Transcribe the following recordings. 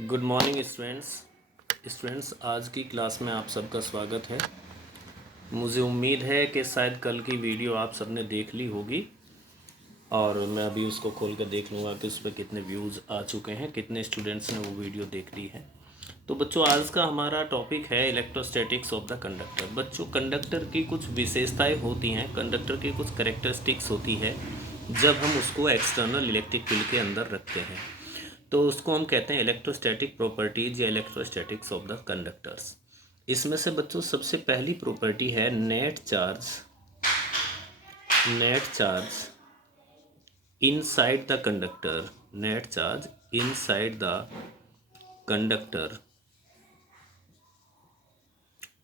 Good morning students आज की class में आप सबका स्वागत है। मुझे उम्मीद है कि शायद कल की वीडियो आप सबने देख ली होगी और मैं अभी उसको खोल कर देख लूँगा कि उस पर कितने व्यूज़ आ चुके हैं, कितने स्टूडेंट्स ने वो वीडियो देख ली है। तो बच्चों आज का हमारा टॉपिक है इलेक्ट्रोस्टैटिक्स ऑफ द कंडक्टर। बच्चों कंडक्टर की कुछ विशेषताएँ होती हैं, कंडक्टर की कुछ करेक्टरिस्टिक्स होती है जब हम उसको एक्सटर्नल इलेक्ट्रिक फील्ड के अंदर रखते हैं, तो उसको हम कहते हैं इलेक्ट्रोस्टैटिक प्रॉपर्टीज या इलेक्ट्रोस्टैटिक्स ऑफ द कंडक्टर्स। इसमें से बच्चों सबसे पहली प्रॉपर्टी है net charge inside the conductor. Net charge inside the conductor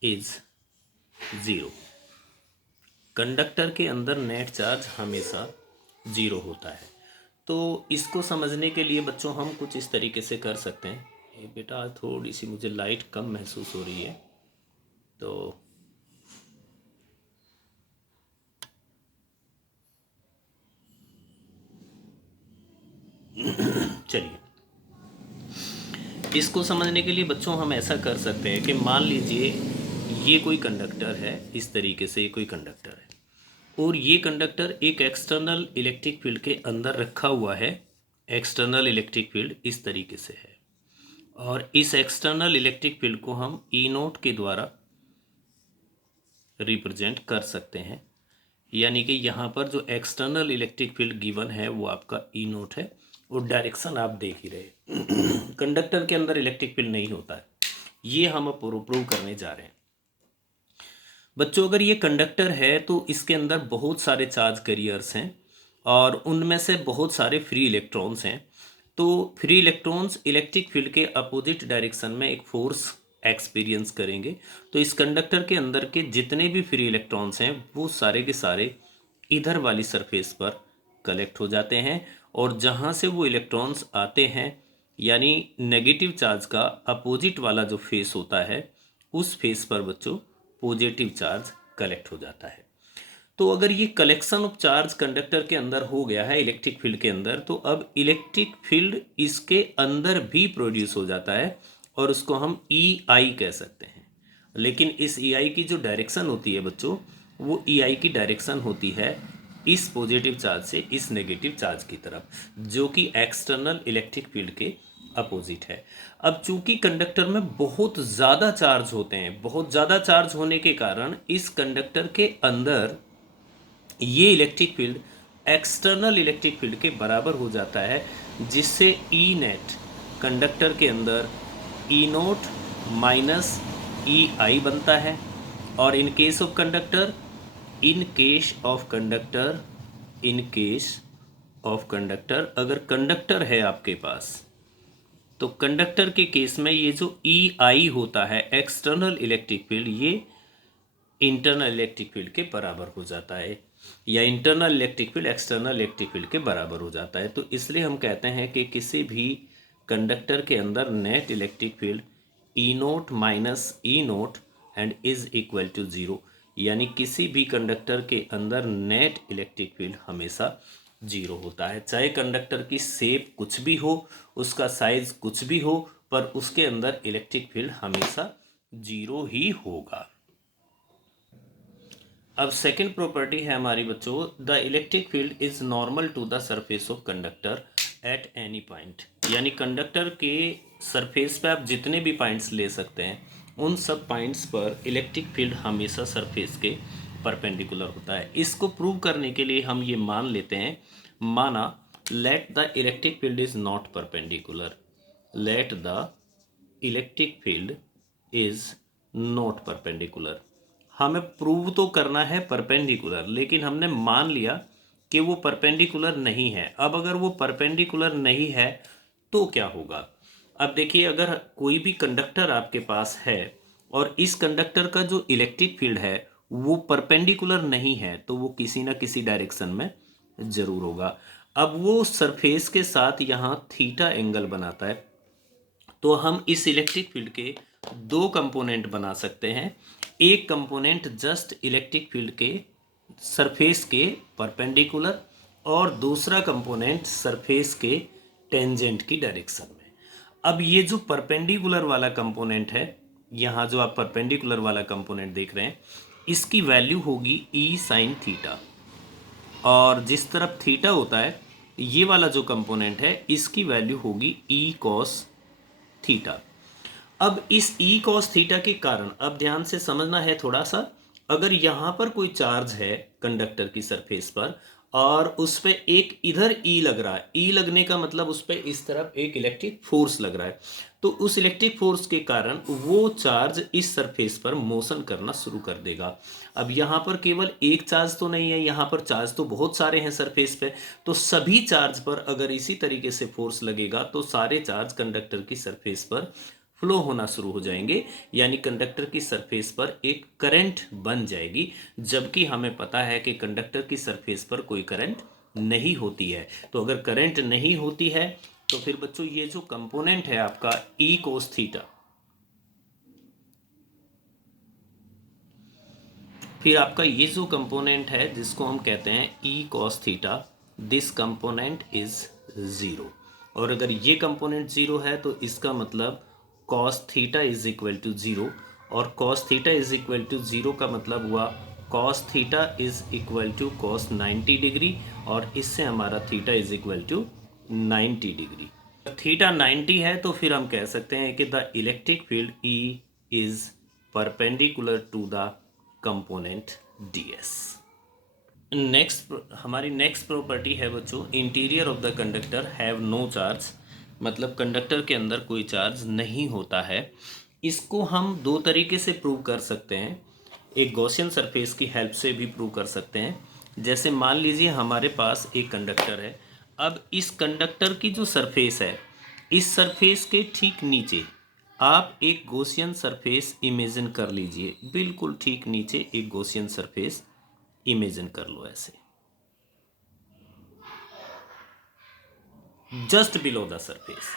is zero. Conductor के अंदर नेट चार्ज हमेशा ज़ीरो होता है। तो इसको समझने के लिए बच्चों हम कुछ इस तरीके से कर सकते हैं। ये बेटा आज थोड़ी सी मुझे लाइट कम महसूस हो रही है, तो चलिए इसको समझने के लिए बच्चों हम ऐसा कर सकते हैं कि मान लीजिए ये कोई कंडक्टर है, इस तरीके से ये कोई कंडक्टर है और ये कंडक्टर एक एक्सटर्नल इलेक्ट्रिक फील्ड के अंदर रखा हुआ है। एक्सटर्नल इलेक्ट्रिक फील्ड इस तरीके से है और इस एक्सटर्नल इलेक्ट्रिक फील्ड को हम ई नोट के द्वारा रिप्रेजेंट कर सकते हैं। यानी कि यहाँ पर जो एक्सटर्नल इलेक्ट्रिक फील्ड गिवन है वो आपका ई नोट है और डायरेक्शन आप देख ही रहे कंडक्टर के अंदर इलेक्ट्रिक फील्ड नहीं होता है, ये हम अब प्रूव करने जा रहे हैं। बच्चों अगर ये कंडक्टर है तो इसके अंदर बहुत सारे चार्ज कैरियर्स हैं और उनमें से बहुत सारे फ्री इलेक्ट्रॉन्स हैं। तो फ्री इलेक्ट्रॉन्स इलेक्ट्रिक फील्ड के अपोजिट डायरेक्शन में एक फोर्स एक्सपीरियंस करेंगे। तो इस कंडक्टर के अंदर के जितने भी फ्री इलेक्ट्रॉन्स हैं वो सारे के सारे इधर वाली सरफेस पर कलेक्ट हो जाते हैं और जहाँ से वो इलेक्ट्रॉन्स आते हैं यानी नेगेटिव चार्ज का अपोजिट वाला जो फेस होता है उस फेस पर बच्चों पॉजिटिव चार्ज कलेक्ट हो जाता है। तो अगर ये कलेक्शन ऑफ चार्ज कंडक्टर के अंदर हो गया है इलेक्ट्रिक फील्ड के अंदर, तो अब इलेक्ट्रिक फील्ड इसके अंदर भी प्रोड्यूस हो जाता है और उसको हम ई आई कह सकते हैं। लेकिन इस ई आई की जो डायरेक्शन होती है बच्चों, वो ई आई की डायरेक्शन होती है इस पॉजिटिव चार्ज से इस नेगेटिव चार्ज की तरफ, जो कि एक्सटर्नल इलेक्ट्रिक फील्ड के अपोजिट है। अब चूंकि कंडक्टर में बहुत ज़्यादा चार्ज होते हैं, बहुत ज़्यादा चार्ज होने के कारण इस कंडक्टर के अंदर ये electric field external electric field के बराबर हो जाता है, जिससे ई नेट कंडक्टर के अंदर ई नोट माइनस ई आई बनता है। और इन केस ऑफ कंडक्टर अगर कंडक्टर है आपके पास, तो कंडक्टर के केस में ये जो ई आई होता है एक्सटर्नल इलेक्ट्रिक फील्ड, ये इंटरनल इलेक्ट्रिक फील्ड के बराबर हो जाता है या internal electric field external electric field के बराबर हो जाता है। तो इसलिए हम कहते हैं कि किसी भी कंडक्टर के अंदर net electric field E naught minus E naught and is equal to zero. यानी किसी भी कंडक्टर के अंदर नेट इलेक्ट्रिक फील्ड हमेशा जीरो होता है, चाहे कंडक्टर की शेप कुछ भी हो, उसका साइज कुछ भी हो, पर उसके अंदर इलेक्ट्रिक फील्ड हमेशा जीरो ही होगा। अब सेकंड प्रॉपर्टी है हमारी बच्चों, the electric field is normal to the surface of conductor at any point. यानी कंडक्टर के सरफेस पे आप जितने भी पॉइंट्स ले सकते हैं उन सब पॉइंट्स पर इलेक्ट्रिक फील्ड हमेशा सरफेस के परपेंडिकुलर होता है। इसको प्रूव करने के लिए हम ये मान लेते हैं, माना let the electric field is not perpendicular, let the electric field is not perpendicular. हमें प्रूव तो करना है परपेंडिकुलर, लेकिन हमने मान लिया कि वो परपेंडिकुलर नहीं है। अब अगर वो परपेंडिकुलर नहीं है तो क्या होगा? अब देखिए, अगर कोई भी कंडक्टर आपके पास है और इस कंडक्टर का जो इलेक्ट्रिक फील्ड है वो परपेंडिकुलर नहीं है, तो वो किसी ना किसी डायरेक्शन में जरूर होगा। अब वो सरफेस के साथ यहाँ थीटा एंगल बनाता है, तो हम इस इलेक्ट्रिक फील्ड के दो कंपोनेंट बना सकते हैं। एक कंपोनेंट जस्ट इलेक्ट्रिक फील्ड के सरफेस के परपेंडिकुलर और दूसरा कंपोनेंट सरफेस के टेंजेंट की डायरेक्शन में। अब ये जो परपेंडिकुलर वाला कंपोनेंट है, यहाँ जो आप परपेंडिकुलर वाला कंपोनेंट देख रहे हैं, इसकी वैल्यू होगी ई साइन थीटा, और जिस तरफ थीटा होता है ये वाला जो कंपोनेंट है इसकी वैल्यू होगी ई कॉस थीटा। अब इस ई कॉस थीटा के कारण अब ध्यान से समझना है थोड़ा सा, अगर यहाँ पर कोई चार्ज है कंडक्टर की सरफेस पर और उस पर एक इधर ई लग रहा है, ई लगने का मतलब उस पर इस तरफ एक इलेक्ट्रिक फोर्स लग रहा है, तो उस इलेक्ट्रिक फोर्स के कारण वो चार्ज इस सरफेस पर मोशन करना शुरू कर देगा। अब यहाँ पर केवल एक चार्ज तो नहीं है, यहाँ पर चार्ज तो बहुत सारे हैं सरफेस पे, तो सभी चार्ज पर अगर इसी तरीके से फोर्स लगेगा तो सारे चार्ज कंडक्टर की सरफेस पर फ्लो होना शुरू हो जाएंगे, यानी कंडक्टर की सरफेस पर एक करंट बन जाएगी, जबकि हमें पता है कि कंडक्टर की सरफेस पर कोई करंट नहीं होती है। तो अगर करंट नहीं होती है तो फिर बच्चों ये जो कंपोनेंट है आपका ई कोस थीटा, फिर आपका ये जो कंपोनेंट है जिसको हम कहते हैं E cos theta, this component is zero. और अगर ये कंपोनेंट ज़ीरो है तो इसका मतलब cos theta is equal to zero, और cos theta is equal to zero का मतलब हुआ cos theta is equal to cos 90 degree, और इससे हमारा theta is equal to 90 degree. Theta 90 है तो फिर हम कह सकते हैं कि the electric field E is perpendicular to the component ds। Next हमारी नेक्स्ट प्रॉपर्टी है बच्चों, interior of the conductor have no charge, मतलब कंडक्टर के अंदर कोई चार्ज नहीं होता है। इसको हम दो तरीके से प्रूव कर सकते हैं, एक गॉसियन सरफेस की हेल्प से भी प्रूव कर सकते हैं। जैसे मान लीजिए हमारे पास एक कंडक्टर है, अब इस कंडक्टर की जो सरफेस है, इस सरफेस के ठीक नीचे आप एक गॉसियन सरफेस इमेजिन कर लीजिए, बिल्कुल ठीक नीचे एक गॉसियन सरफेस इमेजिन कर लो ऐसे, जस्ट बिलो द सरफेस।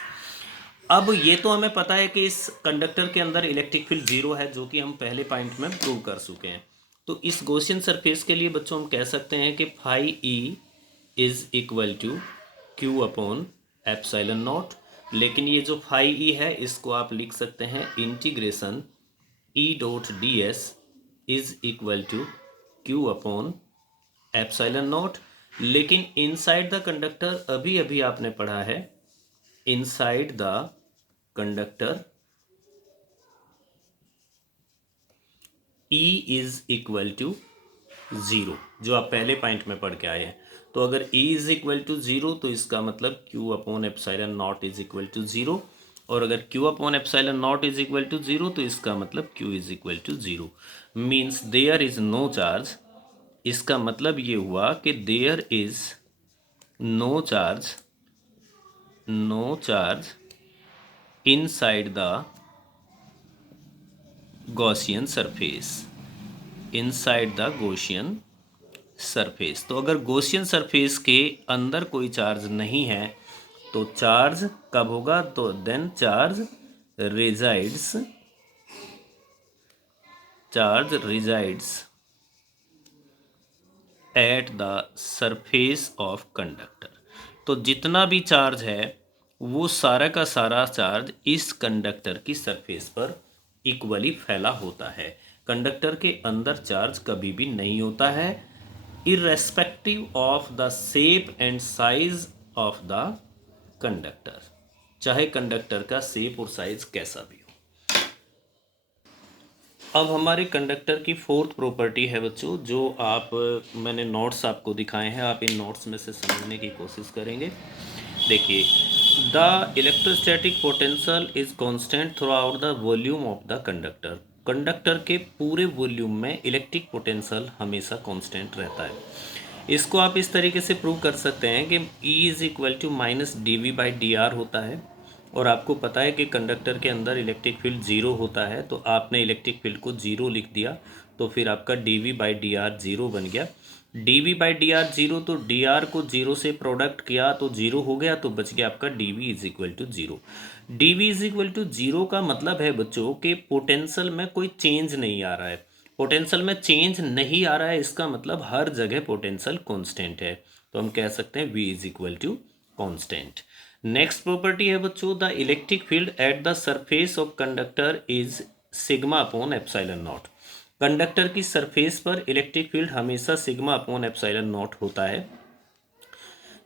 अब ये तो हमें पता है कि इस कंडक्टर के अंदर इलेक्ट्रिक फील्ड जीरो है, जो कि हम पहले पॉइंट में प्रूव कर चुके हैं। तो इस गॉसियन सरफेस के लिए बच्चों हम कह सकते हैं कि phi E is equal to Q upon epsilon naught, लेकिन ये जो फाई ई है इसको आप लिख सकते हैं integration E dot D S is equal to Q upon epsilon naught. लेकिन इनसाइड द कंडक्टर अभी अभी आपने पढ़ा है, inside the conductor E is equal to zero, जो आप पहले पॉइंट में पढ़ के आए हैं। तो अगर E is equal to zero तो इसका मतलब Q upon epsilon naught is equal to zero, और अगर Q upon epsilon naught is equal to zero तो इसका मतलब Q is equal to zero, means there is no charge. इसका मतलब ये हुआ कि there is no charge, no charge inside the Gaussian surface, inside the Gaussian surface. तो अगर गॉसियन सरफेस के अंदर कोई चार्ज नहीं है तो चार्ज कब होगा, तो then charge resides, charge resides at the surface of conductor. तो जितना भी चार्ज है वो सारा का सारा चार्ज इस कंडक्टर की सरफेस पर इक्वली फैला होता है। कंडक्टर के अंदर चार्ज कभी भी नहीं होता है, irrespective of the shape and size of the conductor, चाहे कंडक्टर का शेप और साइज कैसा भी हो। अब हमारे कंडक्टर की फोर्थ प्रॉपर्टी है बच्चों, जो आप मैंने नोट्स आपको दिखाए हैं, आप इन नोट्स में से समझने की कोशिश करेंगे। देखिए, the electrostatic potential is constant through out the volume of the conductor. Conductor के पूरे वॉल्यूम में इलेक्ट्रिक पोटेंशियल हमेशा कांस्टेंट रहता है। इसको आप इस तरीके से प्रूव कर सकते हैं कि E is equal to minus D V by D R होता है, और आपको पता है कि कंडक्टर के अंदर इलेक्ट्रिक फील्ड जीरो होता है, तो आपने इलेक्ट्रिक फील्ड को जीरो लिख दिया, तो फिर आपका D V by D R zero बन गया। D V by D R zero, तो डी आर को जीरो से प्रोडक्ट किया तो जीरो हो गया, तो बच गया आपका D V is equal to zero. D V is equal to zero का मतलब है बच्चों कि पोटेंशियल में कोई चेंज नहीं आ रहा है। पोटेंशियल में चेंज नहीं आ रहा है इसका मतलब हर जगह पोटेंशियल कांस्टेंट है, तो हम कह सकते हैं V is equal to constant. Next property है बच्चों, the electric field at the surface of conductor is sigma upon epsilon naught. Conductor की सरफेस पर इलेक्ट्रिक फील्ड हमेशा सिग्मा अपॉन एप्सिलॉन नॉट होता है।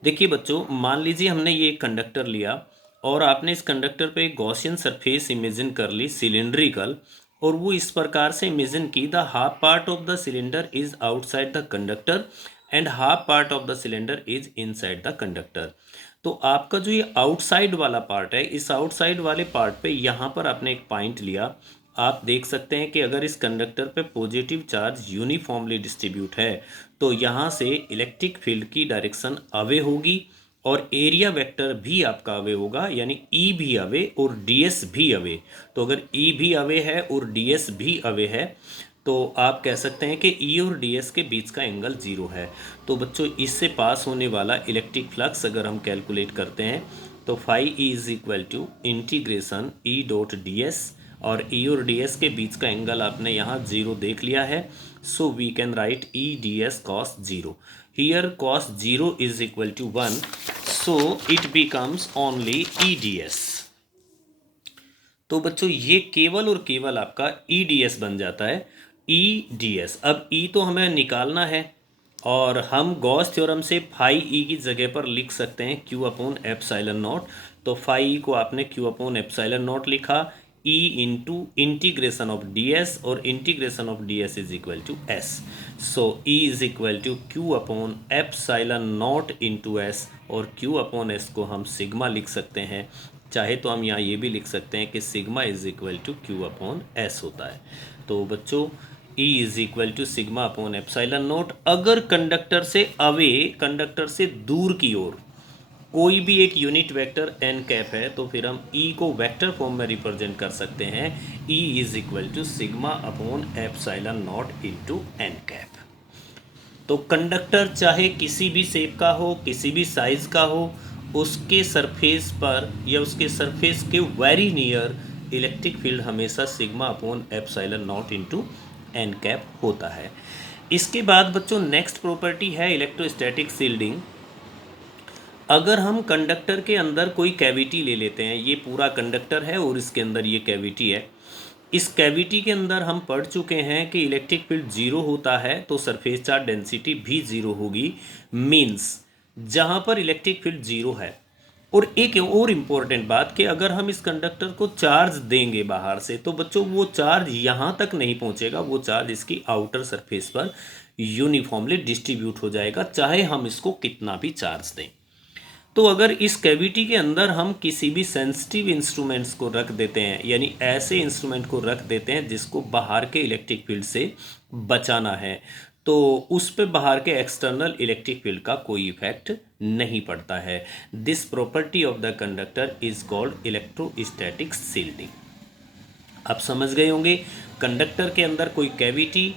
देखिए बच्चों, मान लीजिए हमने ये एक कंडक्टर लिया और आपने इस कंडक्टर पे एक गॉसियन सरफेस इमेजिन कर ली सिलिंड्रिकल, और वो इस प्रकार से इमेजिन की, the half part of the cylinder is outside the conductor and half part of the cylinder is inside the conductor. तो आपका जो ये आउटसाइड वाला पार्ट है, इस आउटसाइड वाले पार्ट पे यहाँ पर आपने एक पॉइंट लिया। आप देख सकते हैं कि अगर इस कंडक्टर पे पॉजिटिव चार्ज यूनिफॉर्मली डिस्ट्रीब्यूट है तो यहाँ से इलेक्ट्रिक फील्ड की डायरेक्शन अवे होगी और एरिया वेक्टर भी आपका अवे होगा, यानी ई भी अवे और डीएस भी अवे। तो अगर ई भी अवे है और डीएस भी अवे है तो आप कह सकते हैं कि ई और डीएस के बीच का एंगल 0 है। तो बच्चों, इससे पास होने वाला इलेक्ट्रिक फ्लक्स अगर हम कैलकुलेट करते हैं तो phi E is equal to integration E dot D S, और ई और डी एस के बीच का एंगल आपने यहाँ 0 देख लिया है। So we can write E D S cos 0। Here cos 0 is equal to 1, so it becomes only E D S. तो बच्चों, ये केवल और केवल आपका ई डी एस बन जाता है, ई डी एस। अब ई तो हमें निकालना है और हम गॉस थ्योरम से फाई ई की जगह पर लिख सकते हैं क्यू अपॉन एप्सिलॉन नॉट। तो फाई ई को आपने क्यू अपॉन एप्सिलॉन नॉट लिखा, E into integration of D S, और integration of D S is equal to S. So E is equal to Q upon epsilon naught into S, और Q upon S को हम sigma लिख सकते हैं। चाहे तो हम यहाँ ये भी लिख सकते हैं कि sigma is equal to Q upon S होता है। तो बच्चों, E is equal to sigma upon epsilon naught. अगर कंडक्टर से अवे, कंडक्टर से दूर की ओर कोई भी एक यूनिट वेक्टर एन कैप है तो फिर हम E को वेक्टर फॉर्म में रिप्रेजेंट कर सकते हैं, E is equal to sigma upon epsilon naught into N cap. तो कंडक्टर चाहे किसी भी शेप का हो, किसी भी साइज का हो, उसके सरफेस पर या उसके सरफेस के वेरी नियर इलेक्ट्रिक फील्ड हमेशा sigma upon epsilon naught into N cap होता है। इसके बाद बच्चों नेक्स्ट प्रॉपर्टी है इलेक्ट्रोस्टैटिक शील्डिंग। अगर हम कंडक्टर के अंदर कोई कैविटी ले लेते हैं, ये पूरा कंडक्टर है और इसके अंदर ये कैविटी है, इस कैविटी के अंदर हम पढ़ चुके हैं कि इलेक्ट्रिक फील्ड 0 होता है तो सरफेस चार्ज डेंसिटी भी 0 होगी। मीन्स जहाँ पर इलेक्ट्रिक फील्ड 0 है, और एक और इम्पॉर्टेंट बात कि अगर हम इस कंडक्टर को चार्ज देंगे बाहर से तो बच्चों वो चार्ज यहाँ तक नहीं पहुँचेगा, वो चार्ज इसकी आउटर सरफेस पर यूनिफॉर्मली डिस्ट्रीब्यूट हो जाएगा, चाहे हम इसको कितना भी चार्ज दें। तो अगर इस कैविटी के अंदर हम किसी भी सेंसिटिव इंस्ट्रूमेंट्स को रख देते हैं, यानी ऐसे इंस्ट्रूमेंट को रख देते हैं जिसको बाहर के इलेक्ट्रिक फील्ड से बचाना है, तो उस पे बाहर के एक्सटर्नल इलेक्ट्रिक फील्ड का कोई इफेक्ट नहीं पड़ता है। This property of the conductor is called electrostatic shielding. आप समझ गए होंगे, कंडक्टर के अंदर कोई कैविटी,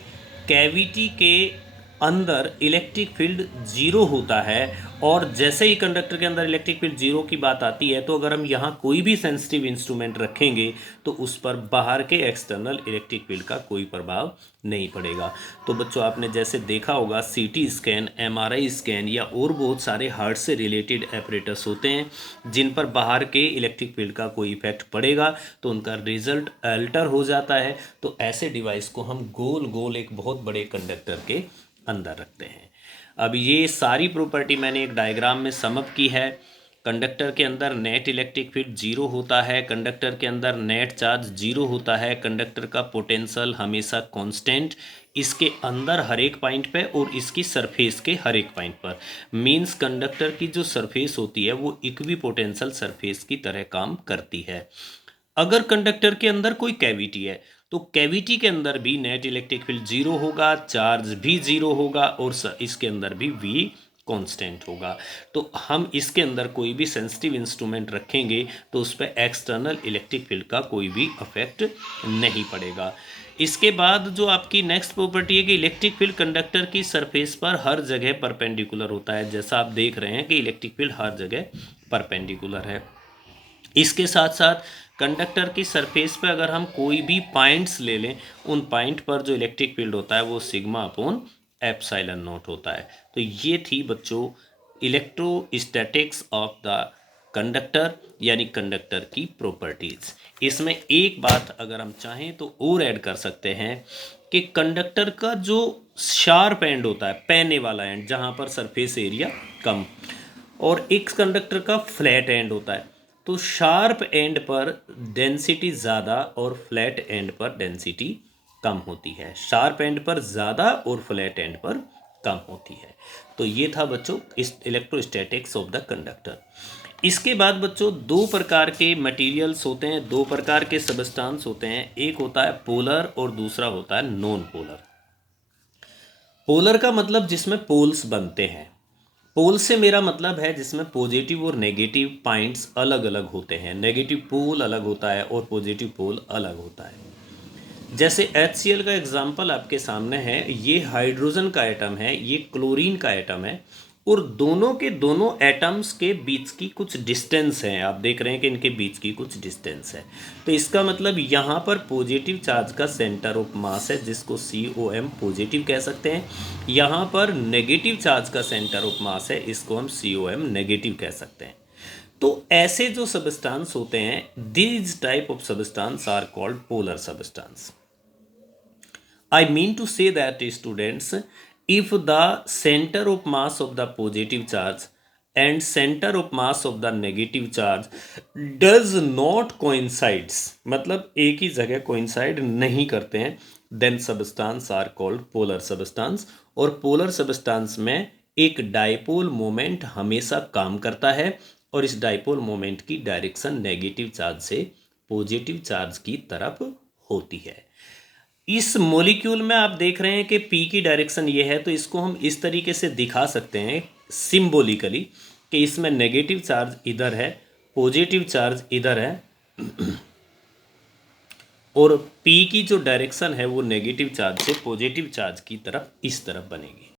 कैविटी के अंदर इलेक्ट्रिक फील्ड 0 होता है, और जैसे ही कंडक्टर के अंदर इलेक्ट्रिक फील्ड 0 की बात आती है तो अगर हम यहाँ कोई भी सेंसिटिव इंस्ट्रूमेंट रखेंगे तो उस पर बाहर के एक्सटर्नल इलेक्ट्रिक फील्ड का कोई प्रभाव नहीं पड़ेगा। तो बच्चों, आपने जैसे देखा होगा सीटी स्कैन, एमआरआई स्कैन या और बहुत सारे हार्ट से रिलेटेड एपरेटस होते हैं जिन पर बाहर के इलेक्ट्रिक फील्ड का कोई इफेक्ट पड़ेगा तो उनका रिजल्ट अल्टर हो जाता है। तो ऐसे डिवाइस को हम गोल गोल एक बहुत बड़े कंडक्टर के अंदर रखते हैं। अब ये सारी प्रॉपर्टी मैंने एक डायग्राम में समअप की है। कंडक्टर के अंदर नेट इलेक्ट्रिक फील्ड 0 होता है, कंडक्टर के अंदर नेट चार्ज 0 होता है, कंडक्टर का पोटेंशियल हमेशा कांस्टेंट इसके अंदर हर एक पॉइंट पे और इसकी सरफेस के हर एक पॉइंट पर। मींस कंडक्टर की जो सरफेस होती है वो इक्विपोटेंशियल सरफेस की तरह काम करती है। अगर कंडक्टर के अंदर कोई कैविटी है तो कैविटी के अंदर भी नेट इलेक्ट्रिक फील्ड 0 होगा, चार्ज भी 0 होगा और इसके अंदर भी V कांस्टेंट होगा। तो हम इसके अंदर कोई भी सेंसिटिव इंस्ट्रूमेंट रखेंगे तो उस पर एक्सटर्नल इलेक्ट्रिक फील्ड का कोई भी इफेक्ट नहीं पड़ेगा। इसके बाद जो आपकी नेक्स्ट प्रॉपर्टी है कि इलेक्ट्रिक फील्ड कंडक्टर की सरफेस पर हर जगह परपेंडिकुलर होता है। जैसा आप देख रहे हैं कि इलेक्ट्रिक फील्ड हर जगह परपेंडिकुलर है। इसके साथ साथ कंडक्टर की सरफेस पे अगर हम कोई भी पॉइंट्स ले लें, उन पॉइंट पर जो इलेक्ट्रिक फील्ड होता है वो सिग्मा अपॉन एप्सिलॉन नॉट होता है। तो ये थी बच्चों इलेक्ट्रोस्टैटिक्स ऑफ द कंडक्टर यानी कंडक्टर की प्रॉपर्टीज। इसमें एक बात अगर हम चाहें तो और ऐड कर सकते हैं कि कंडक्टर का जो शार्प एंड होता है, पैने वाला एंड, जहाँ पर सरफेस एरिया कम, और एक कंडक्टर का फ्लैट एंड होता है। तो शार्प एंड पर डेंसिटी ज़्यादा और फ्लैट एंड पर डेंसिटी कम होती है। शार्प एंड पर ज़्यादा और फ्लैट एंड पर कम होती है। तो ये था बच्चों इस इलेक्ट्रोस्टैटिक्स ऑफ द कंडक्टर। इसके बाद बच्चों दो प्रकार के मटेरियल्स होते हैं, दो प्रकार के सबस्टांस होते हैं। एक होता है पोलर और दूसरा होता है नॉन पोलर। पोलर का मतलब जिसमें पोल्स बनते हैं। पोल से मेरा मतलब है जिसमें पॉजिटिव और नेगेटिव पॉइंट्स अलग अलग होते हैं। नेगेटिव पोल अलग होता है और पॉजिटिव पोल अलग होता है। जैसे HCl का एग्जाम्पल आपके सामने है, ये हाइड्रोजन का एटम है, ये क्लोरीन का एटम है, और दोनों के दोनों एटम्स के बीच की कुछ डिस्टेंस है। आप देख रहे हैं कि इनके बीच की कुछ डिस्टेंस है। तो इसका मतलब यहाँ पर पॉजिटिव चार्ज का सेंटर ऑफ मास है जिसको COM पॉजिटिव कह सकते हैं। यहाँ पर नेगेटिव चार्ज का सेंटर ऑफ मास है, इसको हम COM नेगेटिव कह सकते हैं। तो ऐसे जो सबस्टांस होते हैं, these type of substance are called polar substance. I mean to say that students, if the center of mass of the positive charge and center of mass of the negative charge does not coincides, मतलब एक ही जगह coincide नहीं करते हैं, then substance are called polar substance। और polar substance में एक dipole moment हमेशा काम करता है और इस डाइपोल मोमेंट की डायरेक्शन नेगेटिव चार्ज से पॉजिटिव चार्ज की तरफ होती है। इस मॉलिक्यूल में आप देख रहे हैं कि P की डायरेक्शन ये है, तो इसको हम इस तरीके से दिखा सकते हैं सिंबॉलिकली कि इसमें नेगेटिव चार्ज इधर है, पॉजिटिव चार्ज इधर है, और P की जो डायरेक्शन है वो नेगेटिव चार्ज से पॉजिटिव चार्ज की तरफ इस तरफ बनेगी।